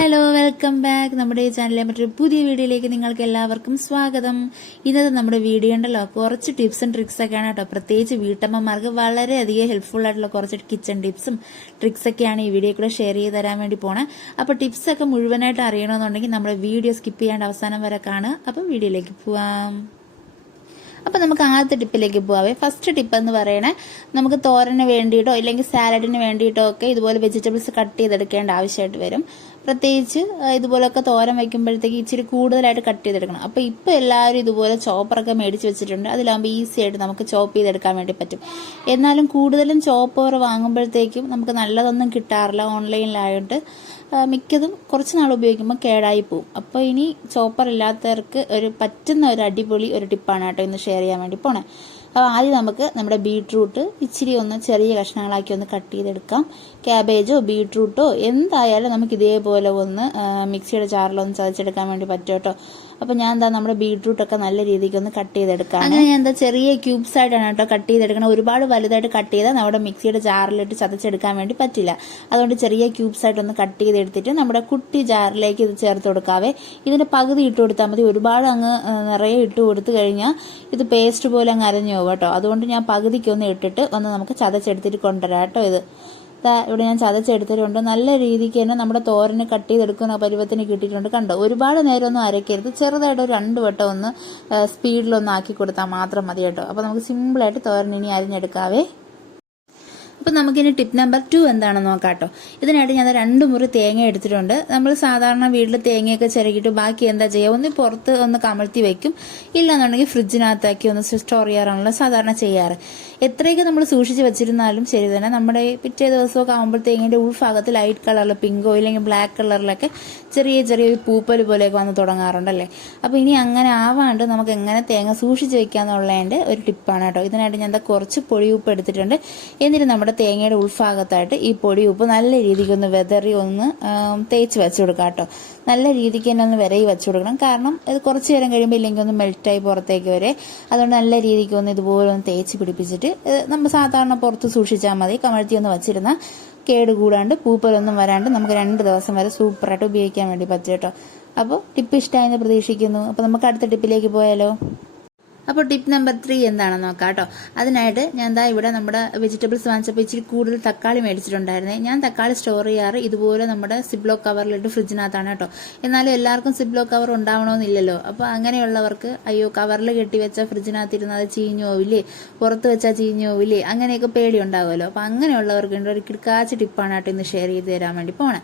Hello welcome back നമ്മുടെ ഈ ചാനലിലെ മറ്റൊരു പുതിയ വീഡിയോയിലേക്ക് നിങ്ങൾക്ക് എല്ലാവർക്കും സ്വാഗതം. ഇന്നത്തെ നമ്മുടെ വീഡിയോ ഉണ്ടല്ലോ. കുറച്ച് ടിപ്സും ട്രിക്സ് ഒക്കെയാണ് കേട്ടോ. പ്രത്യേകിച്ച് വീട്ടമ്മമാർക്ക് വളരെയധികം ഹെൽപ്ഫുൾ ആയിട്ടുള്ള കുറച്ച് കിച്ചൺ ടിപ്സും ട്രിക്സ് ഒക്കെയാണ് ഈ വീഡിയോ കൂടെ ഷെയർ ചെയ്ത് തരാൻ വേണ്ടി പോണേ. അപ്പോൾ ടിപ്സ് ഒക്കെ മുഴുവനായിട്ട് അറിയണമെന്നുണ്ടെങ്കിൽ നമ്മുടെ വീഡിയോ സ്കിപ്പ് ചെയ്യാണ്ട് അവസാനം വരെ കാണുക. അപ്പം വീഡിയോയിലേക്ക് പോവാം. അപ്പോൾ നമുക്ക് ആദ്യത്തെ ടിപ്പിലേക്ക് പോവാം ഫസ്റ്റ് ടിപ്പ് എന്ന് പറയണേ നമുക്ക് തോരന് വേണ്ടിയിട്ടോ ഇല്ലെങ്കിൽ സാലഡിന് വേണ്ടിയിട്ടോ ഒക്കെ ഇതുപോലെ വെജിറ്റബിൾസ് കട്ട് ചെയ്തെടുക്കേണ്ട ആവശ്യമായിട്ട് വരും. പ്രത്യേകിച്ച് ഇതുപോലൊക്കെ തോരൻ വയ്ക്കുമ്പോഴത്തേക്ക് ഇച്ചിരി കൂടുതലായിട്ട് കട്ട് ചെയ്തെടുക്കണം. അപ്പോൾ ഇപ്പോൾ എല്ലാവരും ഇതുപോലെ ചോപ്പറൊക്കെ മേടിച്ച് വെച്ചിട്ടുണ്ട്. അതിലാകുമ്പോൾ ഈസി ആയിട്ട് നമുക്ക് ചോപ്പ് ചെയ്തെടുക്കാൻ വേണ്ടി പറ്റും. എന്നാലും കൂടുതലും ചോപ്പർ വാങ്ങുമ്പോഴത്തേക്കും നമുക്ക് നല്ലതൊന്നും കിട്ടാറില്ല ഓൺലൈനിലായിട്ട് മിക്കതും കുറച്ച് നാൾ ഉപയോഗിക്കുമ്പോൾ കേടായി പോവും. അപ്പോൾ ഇനി ചോപ്പർ ഇല്ലാത്തവർക്ക് ഒരു പറ്റുന്ന ഒരു അടിപൊളി ഒരു ടിപ്പാണ് കേട്ടോ ഇന്ന് ഷെയർ ചെയ്യാൻ വേണ്ടി പോണേ. അപ്പോൾ ആദ്യം നമുക്ക് നമ്മുടെ ബീട്രൂട്ട് ഇച്ചിരി ഒന്ന് ചെറിയ കഷ്ണങ്ങളാക്കി ഒന്ന് കട്ട് ചെയ്തെടുക്കാം. ക്യാബേജോ ബീട്രൂട്ടോ എന്തായാലും നമുക്ക് ഇതേപോലെ ഒന്ന് മിക്സിയുടെ ചാറിലൊന്ന് ചതച്ചെടുക്കാൻ വേണ്ടി പറ്റും കേട്ടോ. അപ്പോൾ ഞാൻ എന്താ നമ്മുടെ ബീട്രൂട്ടൊക്കെ നല്ല രീതിക്ക് ഒന്ന് കട്ട് ചെയ്തെടുക്കാം അങ്ങനെ ഞാൻ എന്താ ചെറിയ ക്യൂബ്സ് ആയിട്ടാണ് കേട്ടോ കട്ട് ചെയ്തെടുക്കണം. ഒരുപാട് വലുതായിട്ട് കട്ട് ചെയ്താൽ നമ്മുടെ മിക്സിയുടെ ചാറിലിട്ട് ചതച്ചെടുക്കാൻ വേണ്ടി പറ്റില്ല. അതുകൊണ്ട് ചെറിയ ക്യൂബ്സ് ആയിട്ട് ഒന്ന് കട്ട് ചെയ്തെടുത്തിട്ട് നമ്മുടെ കുട്ടി ജാറിലേക്ക് ഇത് ചേർത്ത് കൊടുക്കാവേ. ഇതിന് പകുതി ഇട്ട് കൊടുത്താൽ മതി. ഒരുപാട് അങ്ങ് നിറയെ ഇട്ട് കൊടുത്തു കഴിഞ്ഞാൽ ഇത് പേസ്റ്റ് പോലെ അങ്ങ് അരഞ്ഞു പോകും കേട്ടോ. അതുകൊണ്ട് ഞാൻ പകുതിക്കൊന്ന് ഇട്ടിട്ട് ഒന്ന് നമുക്ക് ചതച്ചെടുത്തിട്ട് കൊണ്ടുവരാം കേട്ടോ ഇത്. ഇവിടെ ഞാൻ ചതച്ചെടുത്തിട്ടുണ്ട്. നല്ല രീതിക്ക് തന്നെ നമ്മുടെ തോരന് കട്ട് ചെയ്തെടുക്കുന്ന പരുവത്തിന് കിട്ടിയിട്ടുണ്ട്. കണ്ടോ? ഒരുപാട് നേരമൊന്നും അരയ്ക്കരുത് ചെറുതായിട്ട് ഒരു രണ്ട് വട്ടം ഒന്ന് സ്പീഡിലൊന്നാക്കി കൊടുത്താൽ മാത്രം മതി കേട്ടോ. അപ്പോൾ നമുക്ക് സിമ്പിളായിട്ട് തോരൻ ഇനി അരിഞ്ഞെടുക്കാവേ. അപ്പം നമുക്കിനി ടിപ്പ് നമ്പർ ടു എന്താണെന്ന് നോക്കാം കേട്ടോ ഇതിനായിട്ട് ഞാൻ രണ്ട് മുറി തേങ്ങ എടുത്തിട്ടുണ്ട്. നമ്മൾ സാധാരണ വീട്ടിൽ തേങ്ങയൊക്കെ ചിരകിയിട്ട് ബാക്കി എന്താ ചെയ്യുക ഒന്ന് പുറത്ത് ഒന്ന് കമഴ്ത്തി വെക്കും. ഇല്ലാന്നുണ്ടെങ്കിൽ ഫ്രിഡ്ജിനകത്താക്കി ഒന്ന് സ്റ്റോർ ചെയ്യാറാണല്ലോ സാധാരണ ചെയ്യാറ്. എത്രയൊക്കെ നമ്മൾ സൂക്ഷിച്ച് വെച്ചിരുന്നാലും ശരി തന്നെ നമ്മുടെ പിറ്റേ ദിവസമൊക്കെ ആകുമ്പോൾ തേങ്ങയുടെ ഉൾഭാഗത്ത് ലൈറ്റ് കളറിൽ പിങ്കോ ഇല്ലെങ്കിൽ ബ്ലാക്ക് കളറിലൊക്കെ ചെറിയ ചെറിയ പൂപ്പൽ പോലെയൊക്കെ വന്ന് തുടങ്ങാറുണ്ടല്ലേ? അപ്പോൾ ഇനി അങ്ങനെ ആവാണ്ട് നമുക്ക് എങ്ങനെ തേങ്ങ സൂക്ഷിച്ച് വെക്കാന്നുള്ളതിന്റെ ഒരു ടിപ്പാണ് കേട്ടോ. ഇതിനായിട്ട് ഞാൻ എന്താ കുറച്ച് പൊടിയുപ്പ് എടുത്തിട്ടുണ്ട്. എന്നിട്ട് നമ്മുടെ തേങ്ങയുടെ ഉൾഭാഗത്തായിട്ട് ഈ പൊടി ഉപ്പ് നല്ല രീതിക്ക് ഒന്ന് വെതറി ഒന്ന് തേച്ച് വെച്ച് കൊടുക്കാം കേട്ടോ. നല്ല രീതിക്ക് തന്നെ ഒന്ന് വിരയി വെച്ച് കൊടുക്കണം. കാരണം ഇത് കുറച്ച് നേരം കഴിയുമ്പോൾ ഇല്ലെങ്കിൽ ഒന്ന് മെൽറ്റായി പുറത്തേക്ക് വരെ. അതുകൊണ്ട് നല്ല രീതിക്ക് ഒന്ന് ഇതുപോലെ ഒന്ന് തേച്ച് പിടിപ്പിച്ചിട്ട് നമ്മൾ സാധാരണ പുറത്ത് സൂക്ഷിച്ചാൽ മതി. കമഴ്ത്തി ഒന്ന് വെച്ചിരുന്ന കേട് കൂടാണ്ട് പൂപ്പലൊന്നും വരാണ്ട് നമുക്ക് രണ്ട് ദിവസം വരെ സൂപ്പറായിട്ട് ഉപയോഗിക്കാൻ വേണ്ടി പറ്റും കേട്ടോ. അപ്പോൾ ടിപ്പ് ഇഷ്ടമായെന്ന് പ്രതീക്ഷിക്കുന്നു. അപ്പോൾ നമുക്ക് അടുത്ത ടിപ്പിലേക്ക് പോയാലോ? അപ്പോൾ ടിപ്പ് നമ്പർ ത്രീ എന്താണെന്ന് നോക്കാം കേട്ടോ. അതിനായിട്ട് ഞാൻ എന്താ ഇവിടെ നമ്മുടെ വെജിറ്റബിൾസ് വാങ്ങിച്ചപ്പോൾ ഇച്ചിരി കൂടുതൽ തക്കാളി മേടിച്ചിട്ടുണ്ടായിരുന്നേ. ഞാൻ തക്കാളി സ്റ്റോർ ചെയ്യാറ് ഇതുപോലെ നമ്മുടെ സിബ്ലോ കവറിലിട്ട് ഫ്രിഡ്ജിനകത്താണ് കേട്ടോ. എന്നാലും എല്ലാവർക്കും സിബ്ലോ കവർ ഉണ്ടാവണമെന്നില്ലല്ലോ അപ്പോൾ അങ്ങനെയുള്ളവർക്ക് അയ്യോ കവറിൽ കെട്ടി വെച്ച ഫ്രിഡ്ജിനകത്തിരുന്ന് അത് ചീഞ്ഞു പോവില്ലേ? പുറത്ത് വെച്ചാൽ ചീഞ്ഞു പോവില്ലേ? അങ്ങനെയൊക്കെ പേടി ഉണ്ടാവുമല്ലോ. അപ്പോൾ അങ്ങനെയുള്ളവർക്ക് ഒരു കിടക്കാച്ച ടിപ്പാണ് കേട്ടോ ഇന്ന് ഷെയർ ചെയ്ത് തരാൻ വേണ്ടി പോണേ.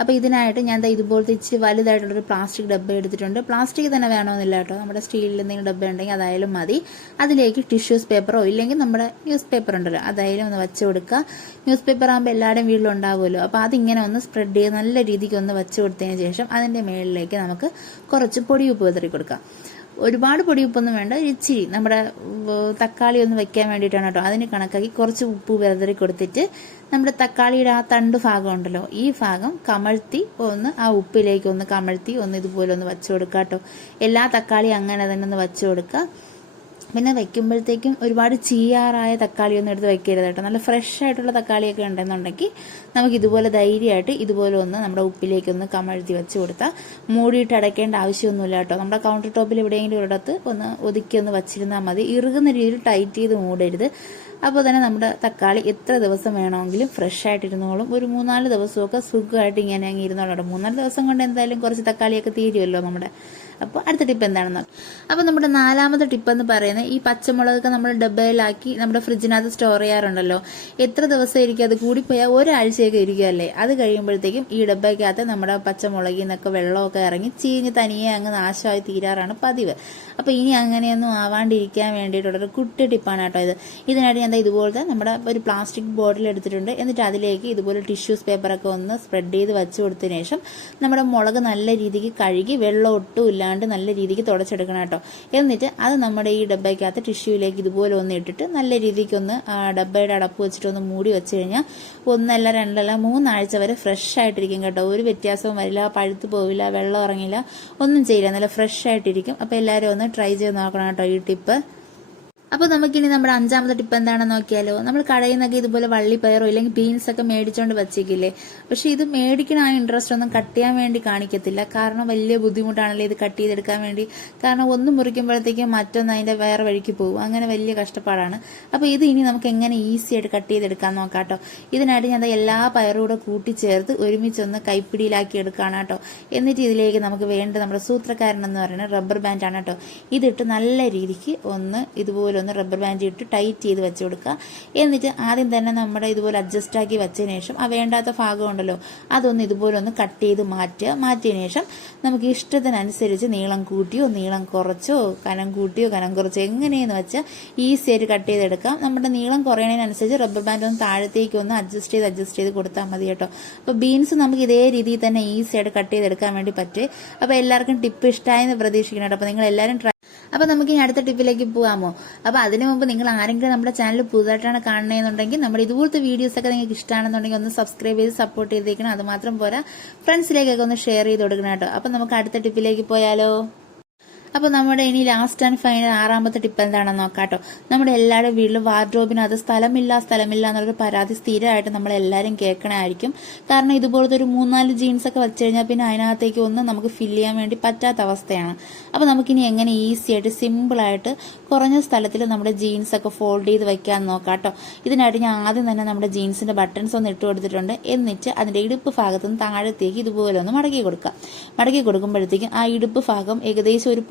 അപ്പോൾ ഇതിനായിട്ട് ഞാൻ ഇതുപോലത്തെ ഇച്ചിരി വലുതായിട്ടുള്ളൊരു പ്ലാസ്റ്റിക് ഡബ്ബ എടുത്തിട്ടുണ്ട്. പ്ലാസ്റ്റിക് തന്നെ വേണമെന്നില്ല കേട്ടോ. നമ്മുടെ സ്റ്റീലിൽ എന്തെങ്കിലും ഡബ്ബ ഉണ്ടെങ്കിൽ അതായാലും മതി. അതിലേക്ക് ടിഷ്യൂസ് പേപ്പറോ ഇല്ലെങ്കിൽ നമ്മുടെ ന്യൂസ് പേപ്പർ ഉണ്ടല്ലോ അതായാലും ഒന്ന് വെച്ച് കൊടുക്കുക. ന്യൂസ് പേപ്പർ ആകുമ്പോൾ എല്ലാവരുടെയും വീട്ടിലുണ്ടാവുമല്ലോ അപ്പോൾ അതിങ്ങനെ ഒന്ന് സ്പ്രെഡ് ചെയ്ത് നല്ല രീതിക്ക് ഒന്ന് വെച്ച് കൊടുത്തതിന് ശേഷം അതിന്റെ മേളിലേക്ക് നമുക്ക് കുറച്ച് പൊടി ഉപ്പ് വിതറി കൊടുക്കാം. ഒരുപാട് പൊടി ഉപ്പൊന്നും വേണ്ട. ഇച്ചിരി നമ്മുടെ തക്കാളി ഒന്ന് വെക്കാൻ വേണ്ടിയിട്ടാണ് കേട്ടോ. അതിന് കണക്കാക്കി കുറച്ച് ഉപ്പ് വിതറി കൊടുത്തിട്ട് നമ്മുടെ തക്കാളിയുടെ ആ തണ്ട് ഭാഗം ഉണ്ടല്ലോ ഈ ഭാഗം കമഴ്ത്തി ഒന്ന് ആ ഉപ്പിലേക്ക് ഒന്ന് കമഴ്ത്തി ഒന്ന് ഇതുപോലെ ഒന്ന് വച്ചു കൊടുക്കാം കേട്ടോ എല്ലാ തക്കാളിയും അങ്ങനെ തന്നെ ഒന്ന് വച്ചു കൊടുക്കുക. പിന്നെ വെക്കുമ്പോഴത്തേക്കും ഒരുപാട് ചീയാറായ തക്കാളിയൊന്നും എടുത്ത് വെക്കരുത് കേട്ടോ. നല്ല ഫ്രഷ് ആയിട്ടുള്ള തക്കാളിയൊക്കെ ഉണ്ടെന്നുണ്ടെങ്കിൽ നമുക്ക് ഇതുപോലെ ധൈര്യമായിട്ട് ഇതുപോലെ ഒന്ന് നമ്മുടെ ഉപ്പിലേക്കൊന്ന് കമഴ്ത്തി വെച്ച് കൊടുത്താൽ മൂടിയിട്ട് അടയ്ക്കേണ്ട ആവശ്യമൊന്നുമില്ല കേട്ടോ. നമ്മുടെ കൗണ്ടർ ടോപ്പിൽ എവിടെയെങ്കിലും ഒരിടത്ത് ഒന്ന് ഒതുക്കി ഒന്ന് വച്ചിരുന്നാൽ മതി. ഇറുകുന്ന രീതിയിൽ ടൈറ്റ് ചെയ്ത് മൂടരുത്. അപ്പോൾ തന്നെ നമ്മുടെ തക്കാളി എത്ര ദിവസം വേണമെങ്കിലും ഫ്രഷ് ആയിട്ടിരുന്നോളും. ഒരു മൂന്നാൽ ദിവസമൊക്കെ സുഖമായിട്ട് ഇങ്ങനെ അങ്ങ് ഇരുന്നോളൂ മൂന്നാൽ ദിവസം കൊണ്ട് എന്തായാലും കുറച്ച് തക്കാളിയൊക്കെ തീരുമല്ലോ നമ്മുടെ അപ്പോൾ അടുത്ത ടിപ്പ് എന്താണെന്ന് അപ്പോൾ നമ്മുടെ നാലാമത്തെ ടിപ്പ് എന്ന് പറയുന്നത് ഈ പച്ചമുളകൊക്കെ നമ്മൾ ഡബ്ബയിലാക്കി നമ്മുടെ ഫ്രിഡ്ജിനകത്ത് സ്റ്റോർ ചെയ്യാറുണ്ടല്ലോ. എത്ര ദിവസം ഇരിക്കും അത് കൂടിപ്പോയാൽ ഒരാഴ്ചയൊക്കെ ഇരിക്കുമല്ലേ അത് കഴിയുമ്പോഴത്തേക്കും ഈ ഡബ്ബയ്ക്കകത്ത് നമ്മുടെ പച്ചമുളകിൽ നിന്നൊക്കെ വെള്ളമൊക്കെ ഇറങ്ങി ചീഞ്ഞ് തനിയെ അങ്ങ് നാശമായി തീരാറാണ് പതിവ്. അപ്പോൾ ഇനി അങ്ങനെയൊന്നും ആവാണ്ടിരിക്കാൻ വേണ്ടിയിട്ടുള്ളൊരു കുട്ടി ടിപ്പാണ് കേട്ടോ ഇത്. ഇതിനായിട്ട് ഞാൻ ഇതുപോലത്തെ നമ്മുടെ ഒരു പ്ലാസ്റ്റിക് ബോട്ടിൽ എടുത്തിട്ടുണ്ട്. എന്നിട്ട് അതിലേക്ക് ഇതുപോലെ ടിഷ്യൂസ് പേപ്പറൊക്കെ ഒന്ന് സ്പ്രെഡ് ചെയ്ത് വെച്ച് കൊടുത്തതിന് ശേഷം നമ്മുടെ മുളക് നല്ല രീതിക്ക് കഴുകി വെള്ളം ഒട്ടും ഇല്ലാണ്ട് നല്ല രീതിക്ക് തുടച്ചെടുക്കണം കേട്ടോ. എന്നിട്ട് അത് നമ്മുടെ ഈ ഡബ്ബയ്ക്കകത്ത് ടിഷ്യൂയിലേക്ക് ഇതുപോലെ ഒന്ന് ഇട്ടിട്ട് നല്ല രീതിക്ക് ഒന്ന് ഡബ്ബയുടെ അടപ്പ് വെച്ചിട്ട് ഒന്ന് മൂടി വെച്ച് കഴിഞ്ഞാൽ ഒന്നല്ല രണ്ടല്ല മൂന്നാഴ്ച വരെ ഫ്രഷ് ആയിട്ടിരിക്കും കേട്ടോ. ഒരു വ്യത്യാസവും വരില്ല പഴുത്ത് പോവില്ല വെള്ളം ഇറങ്ങില്ല ഒന്നും ചെയ്യില്ല. നല്ല ഫ്രഷ് ആയിട്ടിരിക്കും. അപ്പോൾ എല്ലാവരും ഒന്ന് ട്രൈ ചെയ്ത് നോക്കണം കേട്ടോ ഈ ടിപ്പ് അപ്പോൾ നമുക്കിനി നമ്മുടെ അഞ്ചാമത്തെ ടിപ്പ് എന്താണെന്ന് നോക്കിയാലോ? നമ്മൾ കടയിൽ നിന്നൊക്കെ ഇതുപോലെ വള്ളിപ്പയറോ ഇല്ലെങ്കിൽ ബീൻസ് ഒക്കെ മേടിച്ചോണ്ട് വച്ചേക്കില്ലേ? പക്ഷേ ഇത് മേടിക്കണ ആ ഇൻട്രസ്റ്റ് ഒന്നും കട്ട് ചെയ്യാൻ വേണ്ടി കാണിക്കത്തില്ല. കാരണം വലിയ ബുദ്ധിമുട്ടാണല്ലോ ഇത് കട്ട് ചെയ്തെടുക്കാൻ വേണ്ടി. കാരണം ഒന്ന് മുറിക്കുമ്പോഴത്തേക്കും മറ്റൊന്ന് അതിന്റെ വേറെ വഴിക്ക് പോകും. അങ്ങനെ വലിയ കഷ്ടപ്പാടാണ്. അപ്പോൾ ഇത് ഇനി നമുക്ക് എങ്ങനെ ഈസി ആയിട്ട് കട്ട് ചെയ്തെടുക്കാൻ നോക്കാം കേട്ടോ ഇതിനായിട്ട് ഞാൻ എല്ലാ പയറും കൂടെ കൂട്ടിച്ചേർത്ത് ഒരുമിച്ചൊന്ന് കൈപ്പിടിയിലാക്കി എടുക്കുകയാണ് കേട്ടോ. എന്നിട്ട് ഇതിലേക്ക് നമുക്ക് വേണ്ട നമ്മുടെ സൂത്രക്കാരൻ എന്ന് പറയുന്നത് റബ്ബർ ബാൻഡാണ് കേട്ടോ. ഇതിട്ട് നല്ല രീതിക്ക് ഒന്ന് ഇതുപോലെ ഒന്ന് റബ്ബർ ബാൻഡ് ഇട്ട് ടൈറ്റ് ചെയ്ത് വെച്ച് കൊടുക്കുക. എന്നിട്ട് ആദ്യം തന്നെ നമ്മുടെ ഇതുപോലെ അഡ്ജസ്റ്റ് ആക്കി വെച്ചതിന് ശേഷം ആ വേണ്ടാത്ത ഭാഗം ഉണ്ടല്ലോ അതൊന്ന് ഇതുപോലെ ഒന്ന് കട്ട് ചെയ്ത് മാറ്റുക. മാറ്റിയതിന് ശേഷം നമുക്ക് ഇഷ്ടത്തിനനുസരിച്ച് നീളം കൂട്ടിയോ നീളം കുറച്ചോ കനം കൂട്ടിയോ കനം കുറച്ചോ എങ്ങനെയെന്ന് വെച്ചാൽ ഈസി ആയിട്ട് കട്ട് ചെയ്തെടുക്കാം. നമ്മുടെ നീളം കുറയണതിനനുസരിച്ച് റബ്ബർ ബാൻഡ് ഒന്ന് താഴത്തേക്ക് ഒന്ന് അഡ്ജസ്റ്റ് ചെയ്ത് അഡ്ജസ്റ്റ് ചെയ്ത് കൊടുത്താൽ മതി കേട്ടോ. അപ്പോൾ ബീൻസ് നമുക്ക് ഇതേ രീതിയിൽ തന്നെ ഈസി ആയിട്ട് കട്ട് ചെയ്തെടുക്കാൻ വേണ്ടി പറ്റും. അപ്പോൾ എല്ലാവർക്കും ടിപ്പ് ഇഷ്ടമായെന്ന് പ്രതീക്ഷിക്കണം കേട്ടോ അപ്പോൾ നിങ്ങൾ എല്ലാവരും അപ്പോൾ നമുക്ക് ഇനി അടുത്ത ടിപ്പിലേക്ക് പോകാമോ അപ്പോൾ അതിനു മുമ്പ് നിങ്ങൾ ആരെങ്കിലും നമ്മുടെ ചാനൽ പുതുതായിട്ടാണ് കാണണമെന്നുണ്ടെങ്കിൽ നമ്മുടെ ഇതുപോലത്തെ വീഡിയോസ് ഒക്കെ നിങ്ങൾക്ക് ഇഷ്ടമാണെന്നുണ്ടെങ്കിൽ ഒന്ന് സബ്സ്ക്രൈബ് ചെയ്ത് സപ്പോർട്ട് ചെയ്തേക്കണം. അതുമാത്രം പോരാ. ഫ്രണ്ട്സിലേക്കൊക്കെ ഒന്ന് ഷെയർ ചെയ്ത് കൊടുക്കണം കേട്ടോ. അപ്പോൾ നമുക്ക് അടുത്ത ടിപ്പിലേക്ക് പോയാലോ? അപ്പോൾ നമ്മുടെ ഇനി ലാസ്റ്റ് ആൻഡ് ഫൈനൽ ആറാമത്തെ ടിപ്പ് എന്താണെന്ന് നോക്കാട്ടോ. നമ്മുടെ എല്ലാവരുടെ വീട്ടിലും വാർഡ്രോബിന് അത് സ്ഥലമില്ല സ്ഥലമില്ല എന്നുള്ളൊരു പരാതി സ്ഥിരമായിട്ട് നമ്മൾ എല്ലാവരും കേൾക്കണമായിരിക്കും. കാരണം ഇതുപോലത്തെ ഒരു മൂന്നാൽ ജീൻസ് ഒക്കെ വെച്ച് കഴിഞ്ഞാൽ പിന്നെ അതിനകത്തേക്ക് ഒന്നും നമുക്ക് ഫില്ല് ചെയ്യാൻ വേണ്ടി പറ്റാത്ത അവസ്ഥയാണ്. അപ്പോൾ നമുക്കിനി എങ്ങനെ ഈസി ആയിട്ട് സിമ്പിളായിട്ട് കുറഞ്ഞ സ്ഥലത്തിൽ നമ്മുടെ ജീൻസ് ഒക്കെ ഫോൾഡ് ചെയ്ത് വെക്കാൻ നോക്കാട്ടോ. ഇതിനായിട്ട് ഞാൻ ആദ്യം തന്നെ നമ്മുടെ ജീൻസിന്റെ ബട്ടൺസ് ഒന്ന് ഇട്ട് കൊടുത്തിട്ടുണ്ട്. എന്നിട്ട് അതിന്റെ ഇടുപ്പ് ഭാഗത്തുനിന്ന് താഴത്തേക്ക് ഇതുപോലെ ഒന്ന് മടക്കി കൊടുക്കുക. മടക്കി കൊടുക്കുമ്പോഴത്തേക്കും ആ ഇടുപ്പ് ഭാഗം ഏകദേശം ഒരു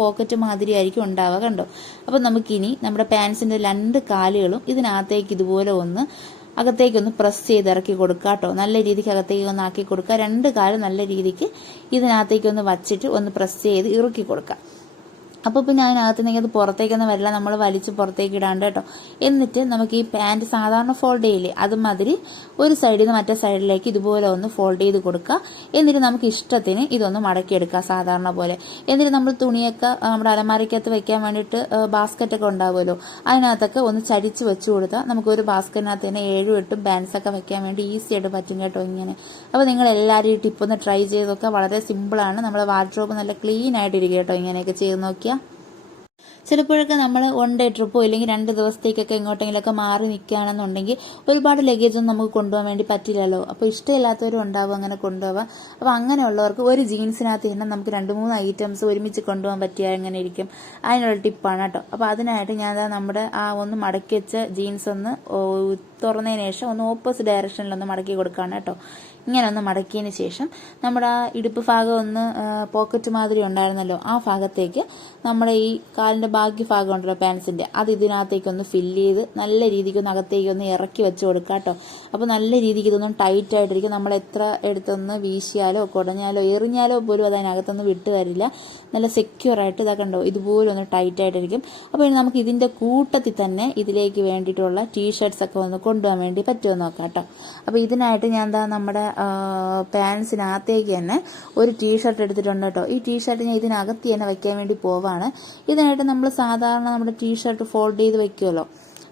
മാതിരി ആയിരിക്കും ഉണ്ടാവുക കണ്ടോ? അപ്പോൾ നമുക്കിനി നമ്മുടെ പാൻസിന്റെ രണ്ട് കാലുകളും ഇതിനകത്തേക്ക് ഇതുപോലെ ഒന്ന് അകത്തേക്കൊന്ന് പ്രസ് ചെയ്ത് ഇറക്കി കൊടുക്കുക കേട്ടോ. നല്ല രീതിക്ക് അകത്തേക്ക് ഒന്ന് ആക്കി കൊടുക്കുക. രണ്ട് കാലം നല്ല രീതിക്ക് ഇതിനകത്തേക്ക് ഒന്ന് വച്ചിട്ട് ഒന്ന് പ്രസ് ചെയ്ത് ഇറുക്കി കൊടുക്കുക. അപ്പോൾ ഇപ്പോൾ ഞാൻ അകത്ത് നിന്ന് അത് പുറത്തേക്കൊന്നും വരില്ല. നമ്മൾ വലിച്ച് പുറത്തേക്ക് ഇടാണ്ട് കേട്ടോ. എന്നിട്ട് നമുക്ക് ഈ പാന്റ് സാധാരണ ഫോൾഡ് ചെയ്യില്ലേ? അതുമാതിരി ഒരു സൈഡിൽ നിന്ന് മറ്റേ സൈഡിലേക്ക് ഇതുപോലെ ഒന്ന് ഫോൾഡ് ചെയ്ത് കൊടുക്കുക. എന്നിട്ട് നമുക്ക് ഇഷ്ടത്തിന് ഇതൊന്ന് മടക്കിയെടുക്കുക സാധാരണ പോലെ. എന്നിട്ട് നമ്മൾ തുണിയൊക്കെ നമ്മുടെ അലമാരയ്ക്കകത്ത് വെക്കാൻ വേണ്ടിയിട്ട് ബാസ്ക്കറ്റ് ഒക്കെ ഉണ്ടാവുമല്ലോ. അതിനകത്തൊക്കെ ഒന്ന് ചരിച്ച് വെച്ച് കൊടുത്താൽ നമുക്ക് ഒരു ബാസ്ക്കറ്റിനകത്ത് തന്നെ ഏഴും എട്ടും ബാൻസ് ഒക്കെ വെക്കാൻ വേണ്ടി ഈസി ആയിട്ട് പറ്റും കേട്ടോ ഇങ്ങനെ. അപ്പോൾ നിങ്ങൾ എല്ലാവരും ഈ ടിപ്പ് ഒന്ന് ട്രൈ ചെയ്തൊക്കെ വളരെ സിമ്പിളാണ് നമ്മുടെ വാർഡ്രോബ് നല്ല ക്ലീൻ ആയിട്ടിരിക്കും കേട്ടോ ഇങ്ങനെയൊക്കെ ചെയ്ത് നോക്കിയാൽ ചിലപ്പോഴൊക്കെ നമ്മൾ വൺ ഡേ ട്രിപ്പോ അല്ലെങ്കിൽ രണ്ട് ദിവസത്തേക്കൊക്കെ എങ്ങോട്ടെങ്കിലൊക്കെ മാറി നിൽക്കുകയാണെന്നുണ്ടെങ്കിൽ ഒരുപാട് ലഗേജ് ഒന്നും നമുക്ക് കൊണ്ടുപോകാൻ വേണ്ടി പറ്റില്ലല്ലോ. അപ്പോൾ ഇഷ്ടമില്ലാത്തവരും ഉണ്ടാവും അങ്ങനെ കൊണ്ടുപോകാം അപ്പോൾ അങ്ങനെയുള്ളവർക്ക് ഒരു ജീൻസിനകത്ത് തന്നെ നമുക്ക് രണ്ട് മൂന്ന് ഐറ്റംസ് ഒരുമിച്ച് കൊണ്ടുപോകാൻ പറ്റിയാൽ അങ്ങനെ ഇരിക്കും? അതിനുള്ള ടിപ്പാണ് കേട്ടോ. അപ്പോൾ അതിനായിട്ട് ഞാൻ നമ്മുടെ ആ ഒന്ന് മടക്കി വെച്ച ജീൻസ് ഒന്ന് തുറന്നതിന് ശേഷം ഒന്ന് ഓപ്പോസിറ്റ് ഡയറക്ഷനിൽ ഒന്ന് മടക്കി കൊടുക്കുകയാണ് കേട്ടോ. ഇങ്ങനെ ഒന്ന് മടക്കിയതിന് ശേഷം നമ്മുടെ ആ ഇടുപ്പ് ഭാഗം ഒന്ന് പോക്കറ്റ് മാതിരി ഉണ്ടായിരുന്നല്ലോ. ആ ഭാഗത്തേക്ക് നമ്മുടെ ഈ കാലിന്റെ ബാക്കി ഭാഗം ഉണ്ടല്ലോ പാൻസിന്റെ അത് ഇതിനകത്തേക്ക് ഒന്ന് ഫില്ല് ചെയ്ത് നല്ല രീതിക്ക് ഒന്ന് അകത്തേക്ക് ഒന്ന് ഇറക്കി വെച്ച് കൊടുക്കുക കേട്ടോ അപ്പോൾ നല്ല രീതിക്ക് ഇതൊന്നും ടൈറ്റ് ആയിട്ടിരിക്കും. നമ്മൾ എത്ര എടുത്തൊന്ന് വീശിയാലോ കുടഞ്ഞാലോ എറിഞ്ഞാലോ പോലും അത് അതിനകത്തൊന്ന് വിട്ട് വരില്ല. നല്ല സെക്യൂർ ആയിട്ട് ഇതൊക്കെ ഉണ്ടോ ഇതുപോലെ ഒന്ന് ടൈറ്റ് ആയിട്ടിരിക്കും. അപ്പോൾ ഇനി നമുക്ക് ഇതിന്റെ കൂട്ടത്തിൽ തന്നെ ഇതിലേക്ക് വേണ്ടിയിട്ടുള്ള ടീ ഷർട്ട്സ് ഒക്കെ ഒന്ന് കൊണ്ടുപോകാൻ വേണ്ടി പറ്റുമോ നോക്കാം കേട്ടോ അപ്പോൾ ഇതിനായിട്ട് ഞാൻ എന്താ നമ്മുടെ പാൻസിനകത്തേക്ക് തന്നെ ഒരു ടീ ഷർട്ട് എടുത്തിട്ടുണ്ട് കേട്ടോ ഈ ടീ ഷർട്ട് ഞാൻ ഇതിനകത്ത് തന്നെ വയ്ക്കാൻ വേണ്ടി പോവാണ്. ഇതിനായിട്ട് നമ്മൾ സാധാരണ നമ്മുടെ ടീഷർട്ട് ഫോൾഡ് ചെയ്ത് വെക്കുമല്ലോ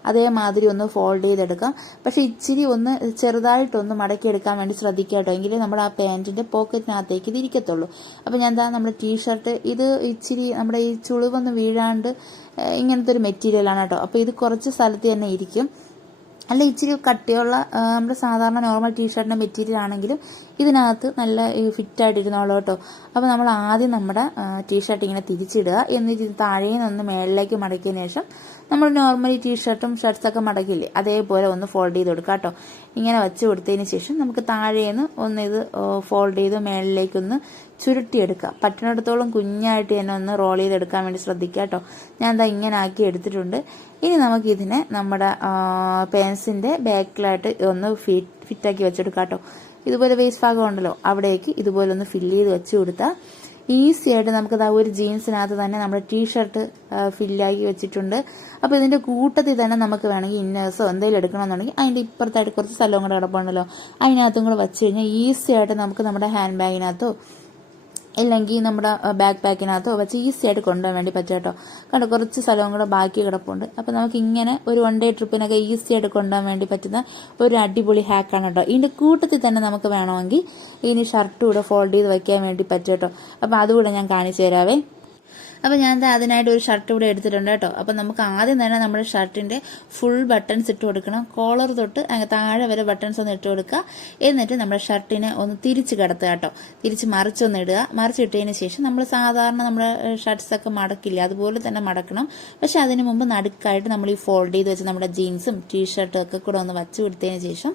അതേമാതിരി ഒന്ന് ഫോൾഡ് ചെയ്തെടുക്കാം. പക്ഷെ ഇച്ചിരി ഒന്ന് ചെറുതായിട്ടൊന്ന് മടക്കിയെടുക്കാൻ വേണ്ടി ശ്രദ്ധിക്കുക എങ്കിലേ നമ്മുടെ ആ പാന്റിന്റെ പോക്കറ്റിനകത്തേക്ക് ഇത് ഇരിക്കത്തുള്ളൂ. അപ്പോൾ ഞാൻ എന്താ നമ്മുടെ ടീഷർട്ട് ഇത് ഇച്ചിരി നമ്മുടെ ഈ ചുളിവൊന്ന് വീഴാണ്ട് ഇങ്ങനത്തെ ഒരു മെറ്റീരിയലാണ് കേട്ടോ. അപ്പോൾ ഇത് കുറച്ച് സ്ഥലത്ത് തന്നെ ഇരിക്കും. അല്ല ഇച്ചിരി കട്ടിയുള്ള നമ്മുടെ സാധാരണ നോർമൽ ടീഷർട്ടിന്റെ മെറ്റീരിയൽ ആണെങ്കിലും ഇതിനകത്ത് നല്ല ഫിറ്റായിട്ടിരുന്നോളൂ കേട്ടോ. അപ്പോൾ നമ്മൾ ആദ്യം നമ്മുടെ ടീഷർട്ട് ഇങ്ങനെ തിരിച്ചിടുക. എന്നിട്ട് താഴെ നിന്ന് മേളിലേക്ക് മടക്കിയതിന് ശേഷം നമ്മൾ നോർമലി ടീഷർട്ടും ഷർട്ട്സൊക്കെ മടക്കില്ലേ അതേപോലെ ഒന്ന് ഫോൾഡ് ചെയ്ത് കൊടുക്കുക കേട്ടോ. ഇങ്ങനെ വെച്ച് കൊടുത്തതിന് ശേഷം നമുക്ക് താഴേന്ന് ഒന്ന് ഇത് ഫോൾഡ് ചെയ്ത് മേളിലേക്കൊന്ന് ചുരുട്ടിയെടുക്കുക. പറ്റുന്നിടത്തോളം കുഞ്ഞായിട്ട് തന്നെ ഒന്ന് റോൾ ചെയ്തെടുക്കാൻ വേണ്ടി ശ്രദ്ധിക്കുക കേട്ടോ. ഞാൻ എന്താ ഇങ്ങനെ ആക്കി എടുത്തിട്ടുണ്ട്. ഇനി നമുക്ക് ഇതിനെ നമ്മുടെ പെൻസിന്റെ ബാക്കിലായിട്ട് ഒന്ന് ഫിറ്റ് ഫിറ്റാക്കി വെച്ചെടുക്കാം കേട്ടോ ഇതുപോലെ വേസ്റ്റ് ഭാഗം ഉണ്ടല്ലോ അവിടേക്ക് ഇതുപോലെ ഒന്ന് ഫില്ല് ചെയ്ത് വെച്ച് കൊടുത്താൽ ഈസി ആയിട്ട് നമുക്ക് ദാ ഒരു ജീൻസിനകത്ത് തന്നെ നമ്മുടെ ടീഷർട്ട് ഫില്ലാക്കി വെച്ചിട്ടുണ്ട്. അപ്പോൾ ഇതിന്റെ കൂട്ടത്തിൽ തന്നെ നമുക്ക് വേണമെങ്കിൽ ഇന്നേഴ്സോ എന്തെങ്കിലും എടുക്കണമെന്നുണ്ടെങ്കിൽ അതിന്റെ ഇപ്പുറത്തായിട്ട് കുറച്ച് സ്ഥലവും കൂടെ കിടപ്പുണ്ടല്ലോ. അതിനകത്തും കൂടെ വെച്ച് കഴിഞ്ഞാൽ ഈസി ആയിട്ട് നമുക്ക് നമ്മുടെ ഹാൻഡ് ബാഗിനകത്തോ ഇല്ലെങ്കിൽ നമ്മുടെ ബാക്ക് പാക്കിനകത്തോ വെച്ച് ഈസി ആയിട്ട് കൊണ്ടുപോകാൻ വേണ്ടി പറ്റും കേട്ടോ. കണ്ടോ കുറച്ച് സ്ഥലവും കൂടെ ബാക്കി കിടപ്പുണ്ട്. അപ്പോൾ നമുക്ക് ഇങ്ങനെ ഒരു വൺ ഡേ ട്രിപ്പിനൊക്കെ ഈസി ആയിട്ട് കൊണ്ടുപോകാൻ വേണ്ടി പറ്റുന്ന ഒരു അടിപൊളി ഹാക്കാണ് കേട്ടോ. ഇതിന്റെ കൂട്ടത്തിൽ തന്നെ നമുക്ക് വേണമെങ്കിൽ ഇനി ഷർട്ട് കൂടെ ഫോൾഡ് ചെയ്ത് വെക്കാൻ വേണ്ടി പറ്റും കേട്ടോ. അപ്പോൾ അതുകൂടെ ഞാൻ കാണിച്ചു തരാവേ. അപ്പോൾ ഞാൻ അതിനായിട്ട് ഒരു ഷർട്ട് ഇവിടെ എടുത്തിട്ടുണ്ട് കേട്ടോ. അപ്പോൾ നമുക്ക് ആദ്യം തന്നെ നമ്മുടെ ഷർട്ടിന്റെ ഫുൾ ബട്ടൺസ് ഇട്ട് കൊടുക്കണം. കോളർ തൊട്ട് അങ്ങനെ താഴെ വരെ ബട്ടൺസ് ഒന്ന് ഇട്ട് കൊടുക്കുക. എന്നിട്ട് നമ്മുടെ ഷർട്ടിനെ ഒന്ന് തിരിച്ച് കിടത്തുക കേട്ടോ. തിരിച്ച് മറിച്ചൊന്ന് ഇടുക. മറിച്ചിട്ടതിന് ശേഷം നമ്മൾ സാധാരണ നമ്മുടെ ഷർട്ട്സൊക്കെ മടക്കില്ല? അതുപോലെ തന്നെ മടക്കണം. പക്ഷെ അതിന് മുമ്പ് നടുക്കായിട്ട് നമ്മൾ ഈ ഫോൾഡ് ചെയ്ത് വെച്ച് നമ്മുടെ ജീൻസും ടീഷർട്ടും ഒക്കെ കൂടെ ഒന്ന് വച്ച് കൊടുത്തതിന് ശേഷം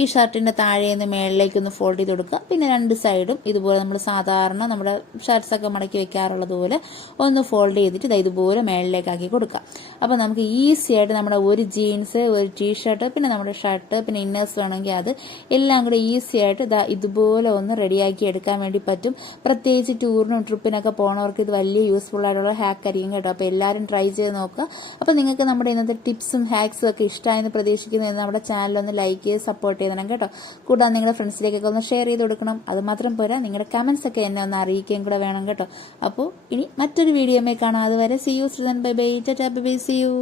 ഈ ഷർട്ടിന്റെ താഴെ നിന്ന് മേളിലേക്ക് ഒന്ന് ഫോൾഡ് ചെയ്ത് കൊടുക്കുക. പിന്നെ രണ്ട് സൈഡും ഇതുപോലെ നമ്മൾ സാധാരണ നമ്മുടെ ഷർട്ട്സ് ഒക്കെ മടക്കി വെക്കാറുള്ളതുപോലെ ഒന്ന് ഫോൾഡ് ചെയ്തിട്ട് ഇത് ഇതുപോലെ മേളിലേക്കാക്കി കൊടുക്കുക. അപ്പോൾ നമുക്ക് ഈസി ആയിട്ട് നമ്മുടെ ഒരു ജീൻസ് ഒരു ടീ ഷർട്ട് പിന്നെ നമ്മുടെ ഷർട്ട് പിന്നെ ഇന്നേഴ്സ് വേണമെങ്കിൽ അത് എല്ലാം കൂടെ ഈസി ആയിട്ട് ഇതാ ഇതുപോലെ ഒന്ന് റെഡിയാക്കി എടുക്കാൻ വേണ്ടി പറ്റും. പ്രത്യേകിച്ച് ടൂറിനും ട്രിപ്പിനൊക്കെ പോണവർക്ക് ഇത് വലിയ യൂസ്ഫുൾ ആയിട്ടുള്ള ഹാക്ക് ആയിരിക്കും കേട്ടോ. അപ്പോൾ എല്ലാവരും ട്രൈ ചെയ്ത് നോക്കുക. അപ്പോൾ നിങ്ങൾക്ക് നമ്മുടെ ഇന്നത്തെ ടിപ്സും ഹാക്സും ഒക്കെ ഇഷ്ടമായെന്ന് പ്രതീക്ഷിക്കുന്നത് നമ്മുടെ ചാനൽ ഒന്ന് ലൈക്ക് ചെയ്ത് സപ്പോർട്ട് തരണം കേട്ടോ. കൂടാതെ നിങ്ങളുടെ ഫ്രണ്ട്സിലേക്കൊക്കെ ഒന്ന് ഷെയർ ചെയ്ത് കൊടുക്കണം. അതുമാത്രം പോരാ നിങ്ങളുടെ കമൻസ് ഒക്കെ എന്നെ ഒന്ന് അറിയിക്കുകയും കൂടെ വേണം കേട്ടോ. അപ്പോൾ ഇനി മറ്റൊരു വീഡിയോമേ കാണാം. അതുവരെ see you Sreedhan bye bye Tata bye bye see U